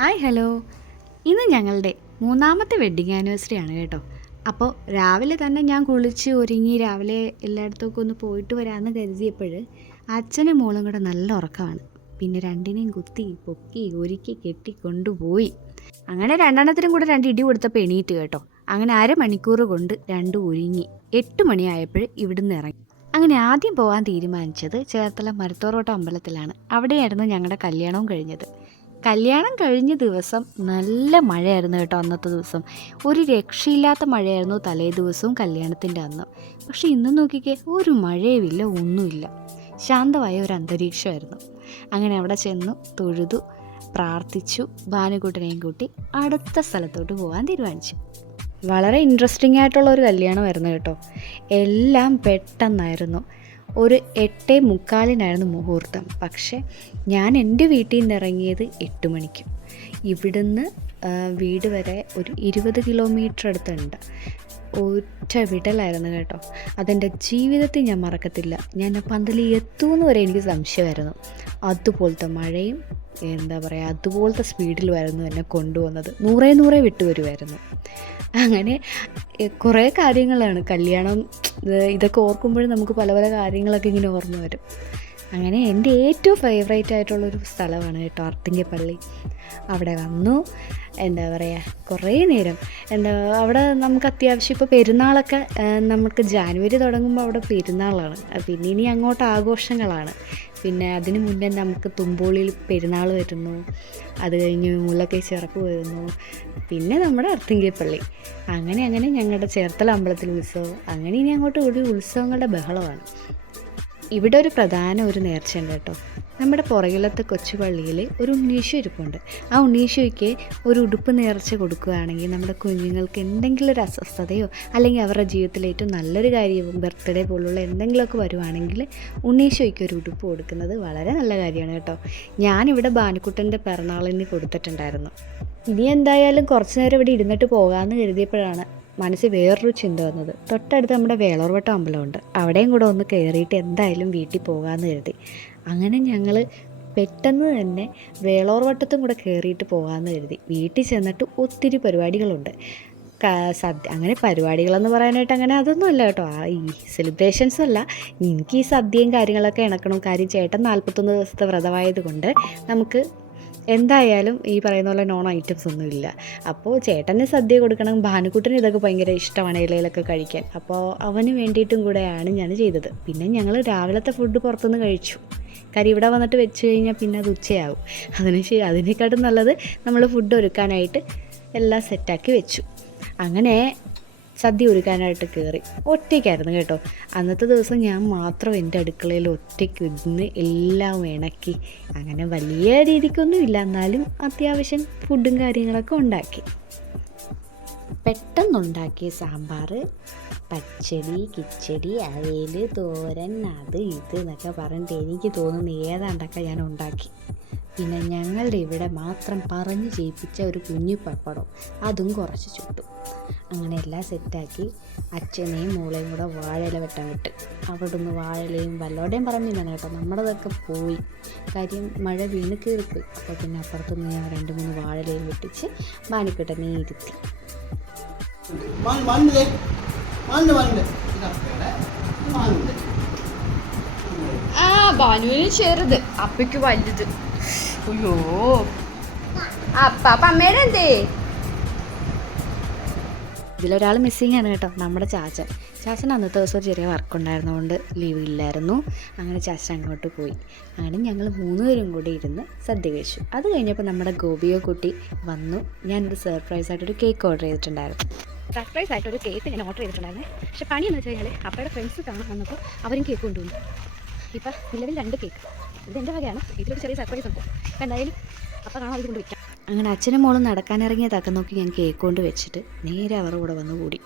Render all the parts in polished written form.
Hi hello. ഇന്ന് ഞങ്ങളുടെ മൂന്നാമത്തെ വെഡ്ഡിങ് ആനിവേഴ്സറി ആണ് കേട്ടോ. അപ്പോൾ രാവിലെ തന്നെ ഞാൻ കുളിച്ച് ഒരുങ്ങി രാവിലെ എല്ലായിടത്തേക്കും ഒന്ന് പോയിട്ട് വരാമെന്ന് കരുതിയപ്പോൾ അച്ഛനും മോളും കൂടെ നല്ല ഉറക്കമാണ്. പിന്നെ രണ്ടിനെയും കുത്തി പൊക്കി ഒരുക്കി കെട്ടി കൊണ്ടുപോയി. അങ്ങനെ രണ്ടെണ്ണത്തിനും കൂടെ രണ്ട് ഇടി കൊടുത്തപ്പോൾ എണീറ്റ് കേട്ടോ. അങ്ങനെ അരമണിക്കൂർ കൊണ്ട് രണ്ടും ഒരുങ്ങി 8 മണിയായപ്പോൾ ഇവിടുന്ന് ഇറങ്ങി. അങ്ങനെ ആദ്യം പോകാൻ തീരുമാനിച്ചത് ചേർത്തല മരുത്തോറോട്ടം അമ്പലത്തിലാണ്. അവിടെയായിരുന്നു ഞങ്ങളുടെ കല്യാണവും കഴിഞ്ഞത്. കല്യാണം കഴിഞ്ഞ ദിവസം നല്ല മഴയായിരുന്നു കേട്ടോ. അന്നത്തെ ദിവസം ഒരു രക്ഷയില്ലാത്ത മഴയായിരുന്നു തലേ ദിവസവും കല്യാണത്തിൻ്റെ അന്ന്. പക്ഷെ ഇന്ന് നോക്കിക്കേ, ഒരു മഴയുമില്ല, ഒന്നുമില്ല, ശാന്തമായ ഒരു അന്തരീക്ഷമായിരുന്നു. അങ്ങനെ അവിടെ ചെന്നു തൊഴുതു പ്രാർത്ഥിച്ചു. ഭാനുക്കുട്ടനെയും കൂട്ടി അടുത്ത സ്ഥലത്തോട്ട് പോകാൻ തീരുമാനിച്ചു. വളരെ ഇൻട്രസ്റ്റിംഗ് ആയിട്ടുള്ള ഒരു കല്യാണമായിരുന്നു കേട്ടോ. എല്ലാം പെട്ടെന്നായിരുന്നു. ഒരു 8:45 മുഹൂർത്തം. പക്ഷേ ഞാൻ എൻ്റെ വീട്ടിൽ നിന്ന് ഇറങ്ങിയത് 8 മണിക്ക്. ഇവിടുന്ന് വീട് വരെ ഒരു 20 കിലോമീറ്റർ അടുത്തുണ്ട്. ഒറ്റ വിടലായിരുന്നു കേട്ടോ. അതെൻ്റെ ജീവിതത്തിൽ ഞാൻ മറക്കത്തില്ല. ഞാൻ പന്തലിൽ എത്തുമെന്ന് വരെ എനിക്ക് സംശയമായിരുന്നു. അതുപോലത്തെ മഴയും എന്താ പറയുക, അതുപോലത്തെ സ്പീഡിലുമായിരുന്നു എന്നെ കൊണ്ടുവന്നത്. 100 വിട്ടുവരുമായിരുന്നു. അങ്ങനെ കുറേ കാര്യങ്ങളാണ് കല്യാണം. ഇതൊക്കെ ഓർക്കുമ്പോഴും നമുക്ക് പല പല കാര്യങ്ങളൊക്കെ ഇങ്ങനെ ഓർമ്മ വരും. അങ്ങനെ എൻ്റെ ഏറ്റവും ഫേവറേറ്റ് ആയിട്ടുള്ളൊരു സ്ഥലമാണ് കേട്ടോ അർത്തിങ്കപ്പള്ളി. അവിടെ വന്നു, എന്താ പറയുക, കുറേ നേരം അവിടെ നമുക്ക് അത്യാവശ്യം ഇപ്പോൾ പെരുന്നാളൊക്കെ നമുക്ക് ജാനുവരി തുടങ്ങുമ്പോൾ അവിടെ പെരുന്നാളാണ്. പിന്നെ ഇനി അങ്ങോട്ട് ആഘോഷങ്ങളാണ്. പിന്നെ അതിന് മുന്നേ നമുക്ക് തുമ്പോളിയിൽ പെരുന്നാൾ വരുന്നു, അത് കഴിഞ്ഞ് മുല്ലക്കൈ ചിറപ്പ് വരുന്നു, പിന്നെ നമ്മുടെ അർത്തിങ്കപ്പള്ളി. അങ്ങനെ ഞങ്ങളുടെ ചേർത്തല അമ്പലത്തിൽ ഉത്സവം. അങ്ങനെ ഇനി അങ്ങോട്ട് ഒരു ഉത്സവങ്ങളുടെ ബഹളമാണ്. ഇവിടെ ഒരു പ്രധാന ഒരു നേർച്ചയുണ്ട് കേട്ടോ. നമ്മുടെ പുറകിലത്തെ കൊച്ചു പള്ളിയിൽ ഒരു ഉണ്ണീശോ ഇരിപ്പുണ്ട്. ആ ഉണ്ണീശോയ്ക്ക് ഒരു ഉടുപ്പ് നേർച്ച കൊടുക്കുകയാണെങ്കിൽ നമ്മുടെ കുഞ്ഞുങ്ങൾക്ക് എന്തെങ്കിലും ഒരു അസ്വസ്ഥതയോ അല്ലെങ്കിൽ അവരുടെ ജീവിതത്തിൽ ഏറ്റവും നല്ലൊരു കാര്യവും ബർത്ത്ഡേ പോലുള്ള എന്തെങ്കിലുമൊക്കെ വരുവാണെങ്കിൽ ഉണ്ണീശോയ്ക്ക് ഒരു ഉടുപ്പ് കൊടുക്കുന്നത് വളരെ നല്ല കാര്യമാണ് കേട്ടോ. ഞാനിവിടെ ഭാനുക്കുട്ടൻ്റെ പിറന്നാളിന് കൊടുത്തിട്ടുണ്ടായിരുന്നു. ഇനി എന്തായാലും കുറച്ച് നേരം ഇവിടെ ഇരുന്നിട്ട് പോകാമെന്ന് കരുതിയപ്പോഴാണ് മനസ്സിൽ വേറൊരു ചിന്ത വന്നത്. തൊട്ടടുത്ത് നമ്മുടെ വേളൂർവട്ടം അമ്പലമുണ്ട്. അവിടെയും കൂടെ ഒന്ന് കയറിയിട്ട് എന്തായാലും വീട്ടിൽ പോകാമെന്ന് കരുതി. അങ്ങനെ ഞങ്ങൾ പെട്ടെന്ന് തന്നെ വേളൂർവട്ടത്തും കൂടെ കയറിയിട്ട് പോകാമെന്ന് കരുതി. വീട്ടിൽ ചെന്നിട്ട് ഒത്തിരി പരിപാടികളുണ്ട്. സദ്യ, അങ്ങനെ പരിപാടികളെന്ന് പറയാനായിട്ട് അങ്ങനെ അതൊന്നും അല്ല കേട്ടോ. ഈ സെലിബ്രേഷൻസ് അല്ല, എനിക്ക് ഈ സദ്യയും കാര്യങ്ങളൊക്കെ ഇണക്കണം. കാര്യം ചേട്ടൻ 41 ദിവസത്തെ വ്രതമായത് കൊണ്ട് നമുക്ക് എന്തായാലും ഈ പറയുന്ന പോലെ നോൺ ഐറ്റംസ് ഒന്നും ഇല്ല. അപ്പോൾ ചേട്ടന് സദ്യ കൊടുക്കണം. ഭാനുക്കുട്ടന് ഇതൊക്കെ ഭയങ്കര ഇഷ്ടമാണ്, ഇലയിലൊക്കെ കഴിക്കാൻ. അപ്പോൾ അവന് വേണ്ടിയിട്ടും കൂടെയാണ് ഞാൻ ചെയ്തത്. പിന്നെ ഞങ്ങൾ രാവിലത്തെ ഫുഡ് പുറത്തുനിന്ന് കഴിച്ചു. കാര്യം ഇവിടെ വന്നിട്ട് വെച്ച് കഴിഞ്ഞാൽ പിന്നെ അത് ഉച്ചയാകും. അതിനേക്കാട്ടും നല്ലത് നമ്മൾ ഫുഡ് ഒരുക്കാനായിട്ട് എല്ലാം സെറ്റാക്കി വെച്ചു. അങ്ങനെ സദ്യ ഒരുക്കാനായിട്ട് കയറി. ഒറ്റയ്ക്കായിരുന്നു കേട്ടോ. അന്നത്തെ ദിവസം ഞാൻ മാത്രം എൻ്റെ അടുക്കളയിൽ ഒറ്റയ്ക്ക് ഇരുന്ന് എല്ലാം ഇണക്കി. അങ്ങനെ വലിയ രീതിക്കൊന്നും ഇല്ല, എന്നാലും അത്യാവശ്യം ഫുഡും കാര്യങ്ങളൊക്കെ ഉണ്ടാക്കി. പെട്ടെന്നുണ്ടാക്കിയ സാമ്പാർ, പച്ചടി, കിച്ചടി, അവിയൽ, തോരൻ, അത് ഇത് എന്നൊക്കെ പറഞ്ഞിട്ട് എനിക്ക് തോന്നുന്നു ഏതാണ്ടൊക്കെ ഞാൻ ഉണ്ടാക്കി. പിന്നെ ഞങ്ങളുടെ ഇവിടെ മാത്രം പറഞ്ഞു ചെയ്യിപ്പിച്ച ഒരു കുഞ്ഞു പപ്പടം, അതും കുറച്ച് ചുട്ടു. അങ്ങനെ എല്ലാം സെറ്റാക്കി അച്ഛനെയും മോളെയും കൂടെ വാഴയില വെട്ടാൻ വിട്ട്. അവിടെ നിന്ന് വാഴയിലയും വല്ലോടെയും പറമ്പില്ലാണ് കേട്ടോ. നമ്മുടെതൊക്കെ പോയി. കാര്യം മഴ വീണ് കയറിപ്പോയി. അപ്പോൾ പിന്നെ അപ്പുറത്തുനിന്ന് ഞാൻ 2-3 വാഴയിലയും വെട്ടിച്ച് ഭാനുക്കുട്ടനെ ഇരുത്തി. ഭാനുവിന് ചെറുത്, അപ്പയ്ക്ക് വലുത്. അയ്യോ, അപ്പ അമ്മയുടെ എന്തേ? ഇതിലൊരാൾ മിസ്സിങ് ആണ് കേട്ടോ, നമ്മുടെ ചാച്ചൻ. ചാച്ചൻ അന്നത്തെ ദിവസം ഒരു ചെറിയ വർക്ക് ഉണ്ടായിരുന്നതുകൊണ്ട് ലീവ് ഇല്ലായിരുന്നു. അങ്ങനെ ചാച്ചൻ അങ്ങോട്ട് പോയി. അങ്ങനെ ഞങ്ങൾ 3 പേരും കൂടി ഇരുന്ന് സദ്യ കഴിച്ചു. അത് കഴിഞ്ഞപ്പോൾ നമ്മുടെ ഗോപിയോ കുട്ടി വന്നു. ഞാനൊരു സർപ്രൈസായിട്ടൊരു കേക്ക് ഓർഡർ ചെയ്തിട്ടുണ്ടായിരുന്നു. സർപ്രൈസായിട്ടൊരു കേക്ക് ഞാൻ ഓർഡർ ചെയ്തിട്ടുണ്ടായിരുന്നു. പക്ഷേ പണിയെന്ന് വെച്ച് കഴിഞ്ഞാൽ അപ്പയുടെ ഫ്രണ്ട്സ് കാണാൻ വന്നപ്പോൾ അവരും കേക്ക് കൊണ്ടുവന്നു. ഇപ്പം നിലവിൽ 2 കേക്ക്. ഇതെൻ്റെ വകയാണ്. ഇതിലൊരു ചെറിയ സർപ്രൈസ് ഉണ്ട്. അപ്പം എന്തായാലും അപ്പം കാണാൻ അത് കൊണ്ട് വയ്ക്കാം. അങ്ങനെ അച്ഛനും മോളും നടക്കാനിറങ്ങിയതൊക്കെ നോക്കി ഞാൻ കേക്ക് കൊണ്ട് വെച്ചിട്ട് നേരെ അവരുടെ കൂടെ വന്ന് കൂടി.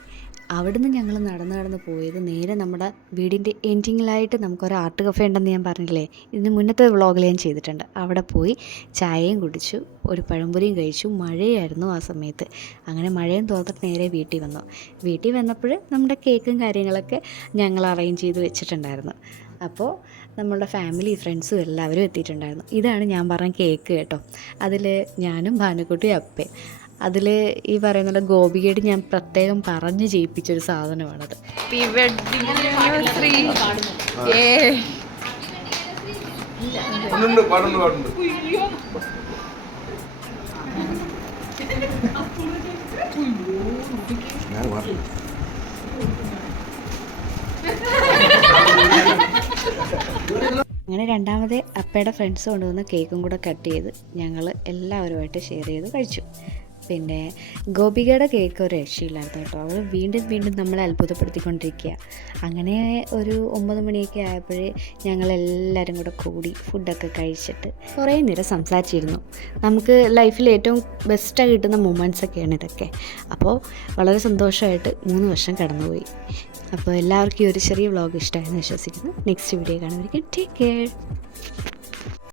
അവിടുന്ന് ഞങ്ങൾ നടന്ന് പോയത് നേരെ നമ്മുടെ വീടിൻ്റെ എൻഡിങ്ങിലായിട്ട് നമുക്കൊരു ആർട്ട് കഫേ ഉണ്ടെന്ന് ഞാൻ പറഞ്ഞില്ലേ, ഇതിന് മുന്നത്തെ വ്ളോഗിൽ ഞാൻ ചെയ്തിട്ടുണ്ട്. അവിടെ പോയി ചായയും കുടിച്ചു, ഒരു പഴംപൊരിയും കഴിച്ചു. മഴയായിരുന്നു ആ സമയത്ത്. അങ്ങനെ മഴയും തോന്നിട്ട് നേരെ വീട്ടിൽ വന്നു. വീട്ടിൽ വന്നപ്പോൾ നമ്മുടെ കേക്കും കാര്യങ്ങളൊക്കെ ഞങ്ങൾ അറേഞ്ച് ചെയ്ത് വെച്ചിട്ടുണ്ടായിരുന്നു. അപ്പോൾ നമ്മളുടെ ഫാമിലി ഫ്രണ്ട്സും എല്ലാവരും എത്തിയിട്ടുണ്ടായിരുന്നു. ഇതാണ് ഞാൻ പറഞ്ഞ കേക്ക് കേട്ടോ. അതിൽ ഞാനും ഭാനുക്കുട്ടിയും അപ്പയും, അതിൽ ഈ പറയുന്ന ഗോപികയോട് ഞാൻ പ്രത്യേകം പറഞ്ഞ് ചെയ്യിപ്പിച്ചൊരു സാധനമാണത്. അങ്ങനെ രണ്ടാമത് അപ്പയുടെ ഫ്രണ്ട്സ് കൊണ്ടുവന്ന കേക്കും കൂടെ കട്ട് ചെയ്ത് ഞങ്ങൾ എല്ലാവരുമായിട്ട് ഷെയർ ചെയ്ത് കഴിച്ചു. പിന്നെ ഗോപികയുടെ കേക്ക് ഒരു രക്ഷയില്ലായിരുന്നു കേട്ടോ. അവൾ വീണ്ടും വീണ്ടും നമ്മളെ അത്ഭുതപ്പെടുത്തിക്കൊണ്ടിരിക്കുക. അങ്ങനെ ഒരു 9 മണിയൊക്കെ ആയപ്പോഴേ ഞങ്ങളെല്ലാവരും കൂടെ കൂടി ഫുഡൊക്കെ കഴിച്ചിട്ട് കുറേ നേരം സംസാരിച്ചിരുന്നു. നമുക്ക് ലൈഫിൽ ഏറ്റവും ബെസ്റ്റായി കിട്ടുന്ന മൊമെൻറ്റ്സൊക്കെയാണ് ഇതൊക്കെ. അപ്പോൾ വളരെ സന്തോഷമായിട്ട് 3 വർഷം കടന്നുപോയി. അപ്പോൾ എല്ലാവർക്കും ഈ ഒരു ചെറിയ വ്ളോഗ് ഇഷ്ടമായെന്ന് വിശ്വസിക്കുന്നു. നെക്സ്റ്റ് വീഡിയോ കാണുമായിരിക്കും. Take care.